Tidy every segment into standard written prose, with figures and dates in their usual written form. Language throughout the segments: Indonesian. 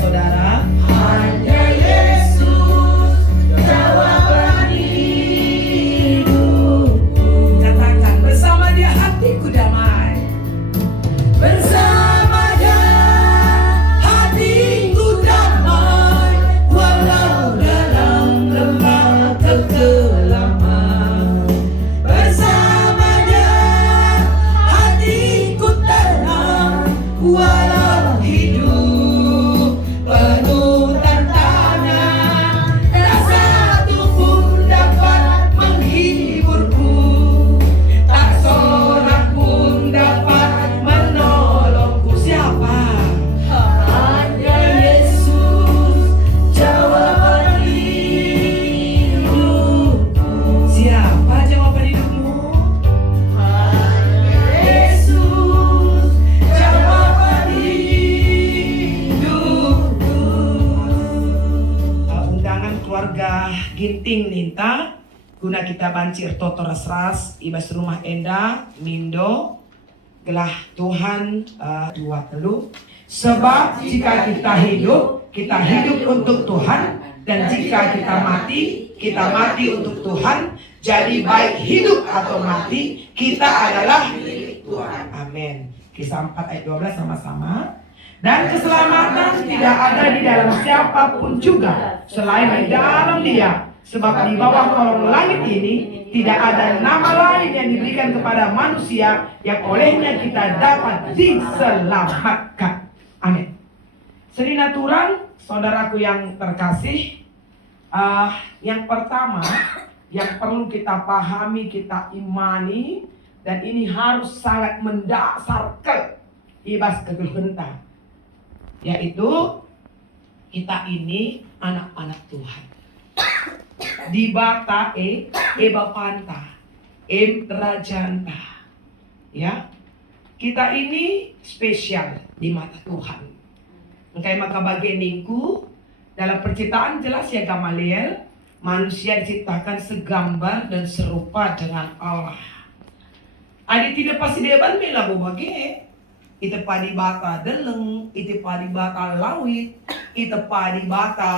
saudara. Hanya Yesus jawaban hidupku. Katakan, bersama Dia hatiku damai. Bersama Dia hatiku damai, walau dalam lembah kekelaman. Bersama Dia hatiku tenang, walau hidup penuh tantangan. Tak satu pun dapat menghiburku, tak seorang pun dapat menolongku. Siapa? Hanya Yesus jawaban hidupku. Siapa jawaban hidupmu? Hanya Yesus jawaban hidupku. Undangan keluarga Ginting Ninta guna kita bancir toto ras ibas rumah enda mindo gelah Tuhan dua telu. Sebab jika kita hidup untuk Tuhan, dan jika kita mati untuk Tuhan. Jadi baik hidup atau mati, kita adalah milik Tuhan. Amin. Kisah 4 ayat 12 sama-sama. Dan keselamatan tidak ada di dalam siapapun juga selain di dalam Dia. Sebab di bawah kolong langit ini tidak ada nama lain yang diberikan kepada manusia yang olehnya kita dapat diselamatkan. Amin. Seri natural, saudaraku yang terkasih, yang pertama yang perlu kita pahami, kita imani, dan ini harus sangat mendasarkan ibas kegeluhentan, yaitu kita ini anak-anak Tuhan. Di bata bapanta rajanta, ya, kita ini spesial di mata Tuhan. Engkai maka bagian ningku dalam penciptaan jelas ya Gamaliel, manusia diciptakan segambar dan serupa dengan Allah. Adi tidak pasti deban mela bobage. Ite padi bata deleng, ite padi bata lawit, ite padi bata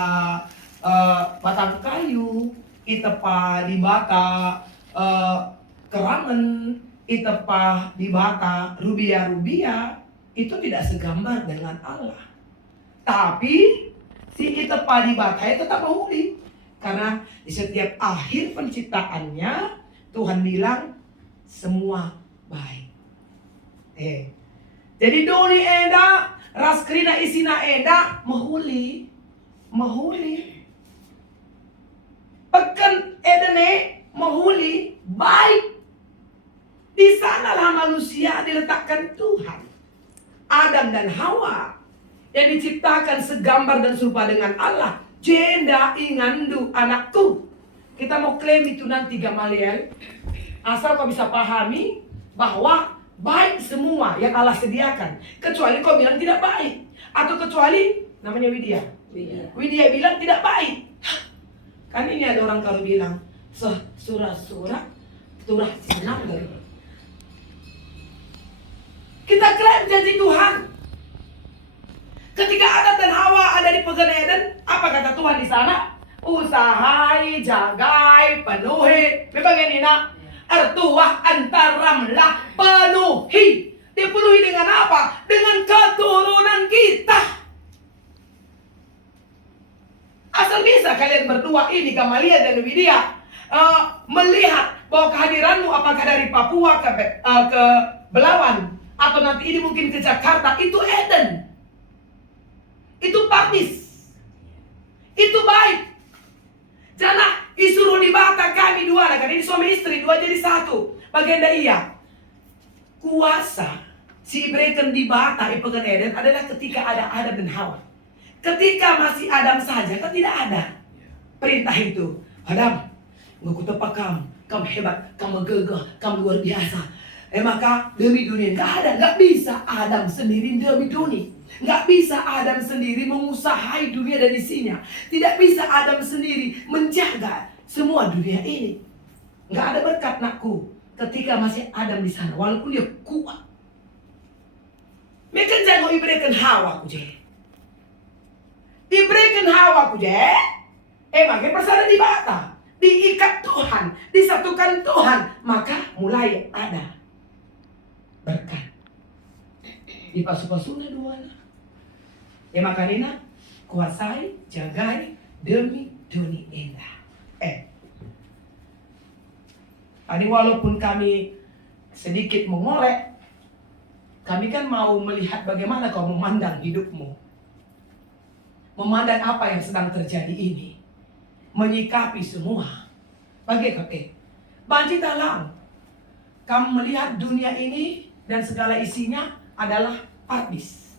batang kayu, ite padi bata kerangan, ite padi bata rubia, itu tidak segambar dengan Allah. Tapi si ite padi bata itu tetap mahuli, karena di setiap akhir penciptaannya Tuhan bilang semua baik. Jadi doni eda, raskrina isina eda, mahuli. Pekan edene, mahuli, baik. Di sanalah manusia diletakkan Tuhan. Adam dan Hawa yang diciptakan segambar dan serupa dengan Allah. Jenda ingandu anakku. Kita mau klaim itu nanti Gamaliel. Asal kau bisa pahami bahwa baik semua yang Allah sediakan, kecuali kau bilang tidak baik, atau kecuali namanya Widya bilang tidak baik. Kan ini ada orang kalau bilang surah turah senang dari. Kita klaim janji Tuhan. Ketika Adam dan Hawa ada di Pegan Eden, apa kata Tuhan di sana? Usahai, jagai, penuhi. Memang ini nak. Artuah antaramlah penuhi. Dipenuhi dengan apa? Dengan keturunan kita. Asal bisa kalian berdua ini, Gamaliel dan Widya, melihat bahwa kehadiranmu apakah dari Papua ke Belawan, atau nanti ini mungkin ke Jakarta, itu Eden. Itu paradis. Itu baik. Jangan disuruh di bata kami dua, kan ini suami istri, dua jadi satu. Bagian dari iya. Kuasa si berikan di bata di Pegan Eden adalah ketika ada Adam dan Hawa. Ketika masih Adam saja, kan tidak ada perintah itu. Adam, aku tepak kamu hebat, kamu gagah, kamu luar biasa. Maka demi dunia nggak bisa Adam sendiri demi dunia. Nggak bisa Adam sendiri mengusahai dunia dan isinya. Tidak bisa Adam sendiri menjaga semua dunia ini. Nggak ada berkat nakku ketika masih Adam di sana, walaupun dia kuat. Mereka jangan iberikan Hawa kuje. Diberikan Hawa ku je. Makin bersama di bata. Diikat Tuhan, disatukan Tuhan, maka mulai ada berkat. Di pasu-pasuna dua lah. Makanya kuasai, jagai demi dunia indah. Ini walaupun kami sedikit mengorek, kami kan mau melihat bagaimana kau memandang hidupmu. Memandang apa yang sedang terjadi ini. Menyikapi semua. Bagaimana? Banci dalam. Kamu melihat dunia ini dan segala isinya adalah habis.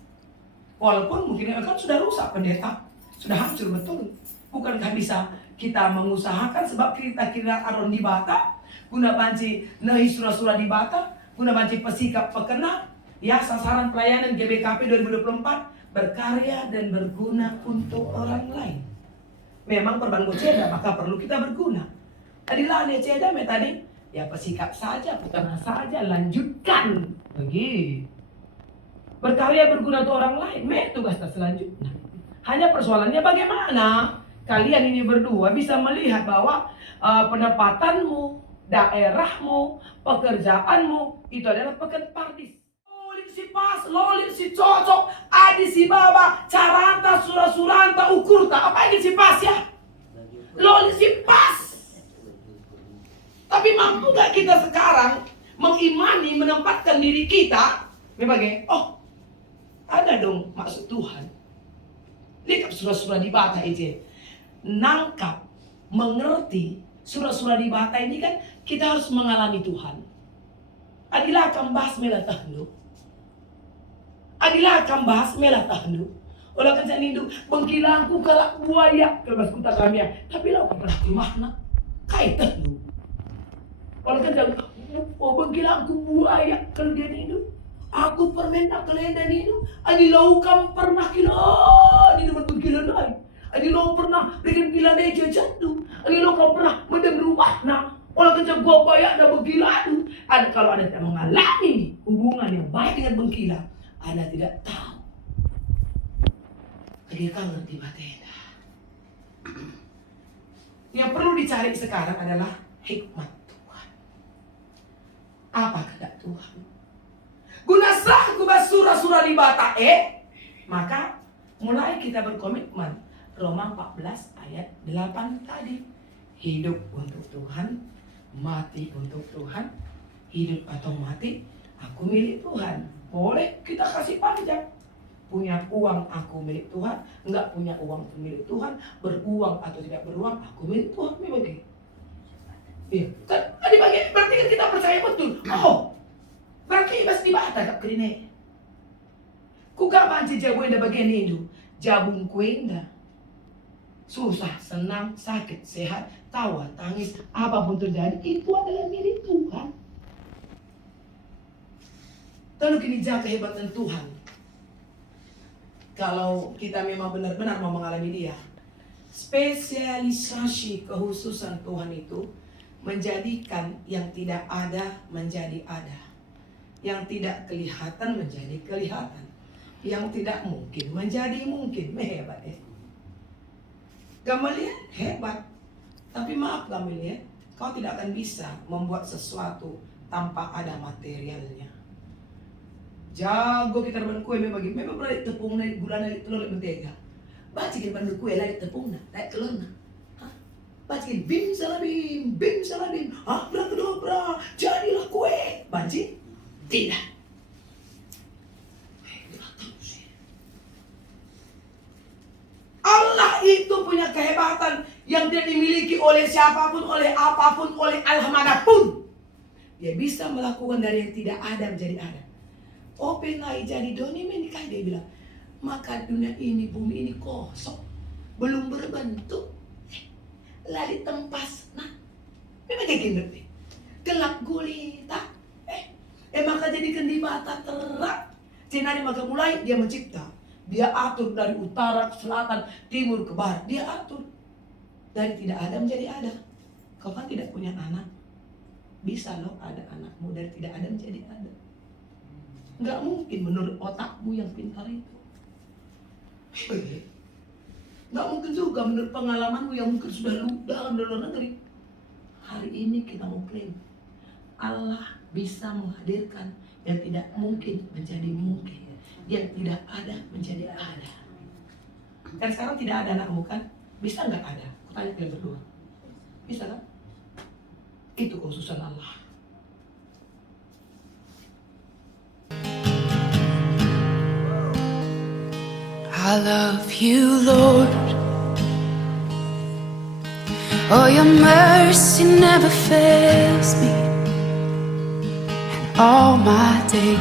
Walaupun mungkin kan sudah rusak pendeta. Sudah hancur betul. Bukankah bisa kita mengusahakan sebab kita kira aron di bata. Guna banci nahi surah-surah di bata. Guna banci pesikap pekena. Ya, sasaran pelayanan GBKP 2024. Berkarya dan berguna untuk orang lain. Memang perbangun ceda, maka perlu kita berguna. Adilah ane ceda tadi, ya pesikap saja, bukan saja, lanjutkan. Bagi berkarya berguna untuk orang lain, tugas selanjutnya. Hanya persoalannya bagaimana kalian ini berdua bisa melihat bahwa pendapatanmu, daerahmu, pekerjaanmu itu adalah pekerjaan partis. Si pas, lolin si cocok, adi si baba, caranta, surah-suranta, ukurta, apa ini si pas ya? Lolin si pas. Tapi mampu gak kita sekarang mengimani, menempatkan diri kita sebagai, oh ada dong maksud Tuhan. Lihat surah-surah di bata aja. Nangkap, mengerti surah-surah di bata ini kan kita harus mengalami Tuhan. Adilah akan bahas melatahnu. Adilah akan bahas melatahnu. Olah kan saya nindu, bengkilangku kalak buaya. Kelebas kuta kami ya. Tapi lah aku pernah kemahna. Kaitan lu. Olah kan saya, bengkilangku buaya. Kalau dia nindu. Aku permentak kelenda nindu. Adi laukam pernah kila. Nindu berbengkilan lain. Adi lau pernah bikin gila daya jajatu. Adi laukam pernah mendem rumah. Nah, olah kan saya gua bayak dan bengkiladu. Kalau ada tidak mengalami hubungan yang baik dengan bengkila. Anda tidak tahu. Adik kamu ngerti batenda. Yang perlu dicari sekarang adalah hikmat Tuhan. Apa kehendak Tuhan? Guna sah kubah surah-surah di bata maka mulai kita berkomitmen. Roma 14 ayat 8 tadi. Hidup untuk Tuhan, mati untuk Tuhan. Hidup atau mati, aku milik Tuhan. Boleh kita kasih panjang. Punya uang aku milik Tuhan, enggak punya uang milik Tuhan, beruang atau tidak beruang aku milik Tuhan. Bagaimana? Iya, kan berarti kan kita percaya betul. Oh, berarti mas di bata kap kerine. Kuka banci jabu enda bagian itu, jabung kuenda. Susah, senang, sakit, sehat, tawa, tangis, apapun terjadi itu adalah milik Tuhan. Lalu kini jaga kehebatan Tuhan. Kalau kita memang benar-benar mau mengalami dia. Spesialisasi kekhususan Tuhan itu menjadikan yang tidak ada menjadi ada. Yang tidak kelihatan menjadi kelihatan. Yang tidak mungkin menjadi mungkin. Hebat ya. Gamaliel hebat. Tapi maaf Gamaliel, kau tidak akan bisa membuat sesuatu tanpa ada materialnya. Jago kita reban kue memang pernah tepung naik gula naik telur naik mentega. Bacikin bandu kue naik tepung naik telur Bacikin bim salabim, abrakadabra, jadilah kue. Banci? Tidak. Allah itu punya kehebatan yang tidak dimiliki oleh siapapun, oleh apapun, oleh Allah manapun. Dia bisa melakukan dari yang tidak ada menjadi ada. Openai jadi doni menikah, dia bilang, maka dunia ini, bumi ini kosong, belum berbentuk, lari tempas, nah, memang kayak gini, gelap gulita, maka jadikan di mata terang, Cinari maka mulai dia mencipta, dia atur dari utara ke selatan, timur ke barat, dia atur, dari tidak ada menjadi ada. Kau kan tidak punya anak, bisa loh ada anakmu dari tidak ada menjadi ada. Nggak mungkin menurut otakmu yang pintar itu. Nggak mungkin juga menurut pengalamanmu yang mungkin sudah dalam di luar negeri. Hari ini kita mau klaim Allah bisa menghadirkan yang tidak mungkin menjadi mungkin, yang tidak ada menjadi ada. Dan sekarang tidak ada anakmu kan? Bisa nggak ada? Aku tanya kalian berdua. Bisa kan? Itu kekhususan Allah. I love you, Lord. Oh, your mercy never fails me. And all my days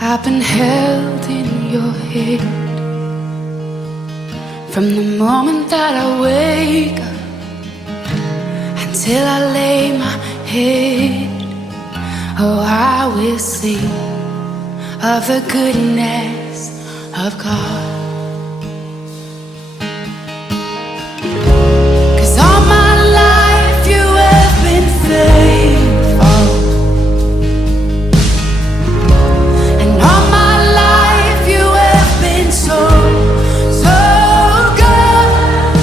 I've been held in your hand. From the moment that I wake up until I lay my head, oh, I will sing of the goodness of God. 'Cause all my life you have been faithful, and all my life you have been so, so good.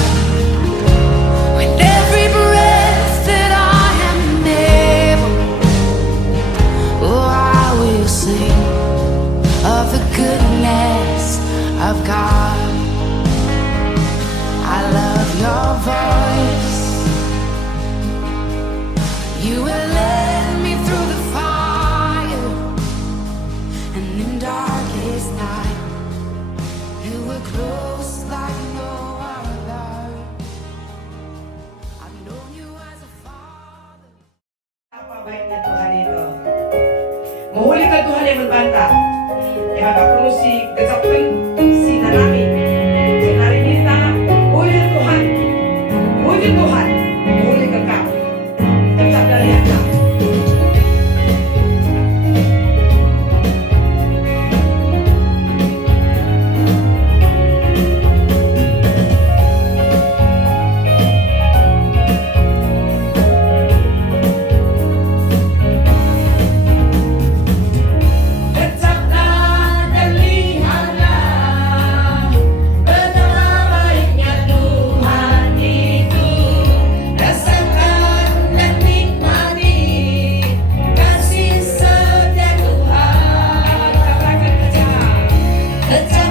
With every breath that I am able, oh, I will sing of the goodness of God. I love your voice. You will lead me through the fire, and in darkest night you were close like no other. I've known you as a father. Apa baiknya Tuhan itu? Memulihkan Tuhan yang berbantah. Yang agak perlu si gesapkan si nanami. Si nari minta mulih Tuhan. Mulih Tuhan. Mulih kekal. Tetap dari hati. Tetaplah dan lihatlah betapa baiknya Tuhan itu. Rasakan dan nikmati kasih setia Tuhan. Tetap